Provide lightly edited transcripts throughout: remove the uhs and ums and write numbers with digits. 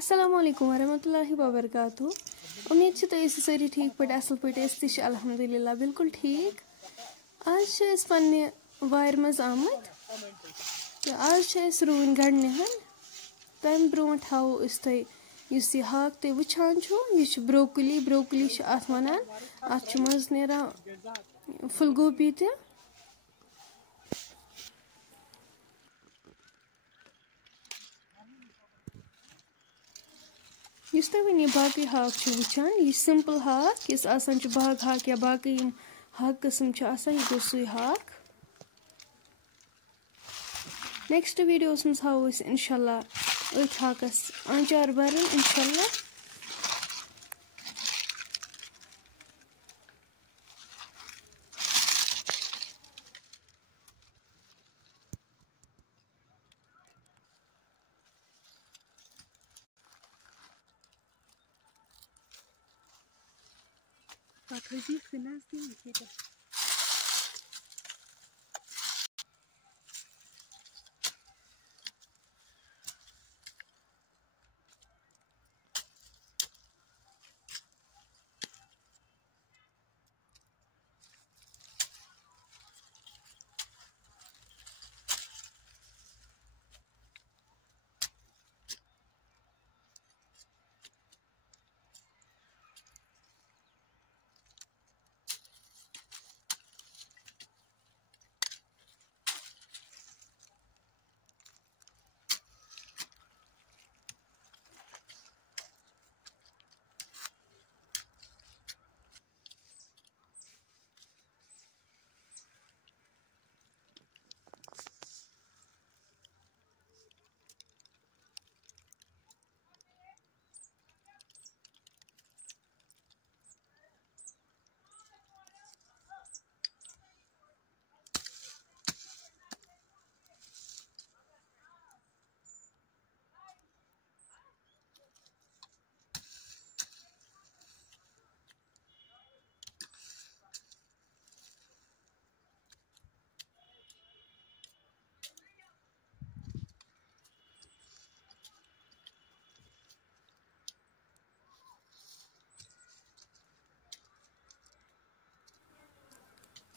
अस्सलामुअलैकुम वरहमतुल्लाहि वबरकातुहू। उम्मीद छे तुम सारी ठीक पे असल पे अल्हम्दुलिल्लाह बिल्कुल ठीक। आज पन्ने वार मज आमत तो आज रून गड़ने तम ब्रोट हावो तुम हाक तुम वुचान यह ब्रोकली ब्रोकली अत वनान अत मज नेरान फुलगोभी त तुम वन बाकी हाक वुचान यह सिंपल हाक इस बाग हाक या बाकी हाक कस्म यह गो सुई हाक। नेक्स्ट वीडियोस मज हावो इंशाल्लाह अथ हाकस आंचार बरन इंशाल्लाह।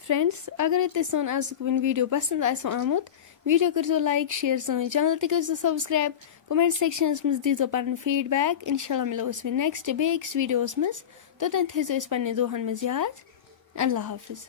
फ्रेंड्स अगर तुम सोन आज वीडियो पसंद आमुत वीडियो करो लाइक शेयर सोन चैनल तक सब्सक्राइब कमेंट सेक्शन मज दीजो पन फीडबैक इंशाल्लाह मिलो नेक्स्ट बेक्स वीडियोस मज तोतन थो पे दुहन मज याद। अल्लाह हाफिज।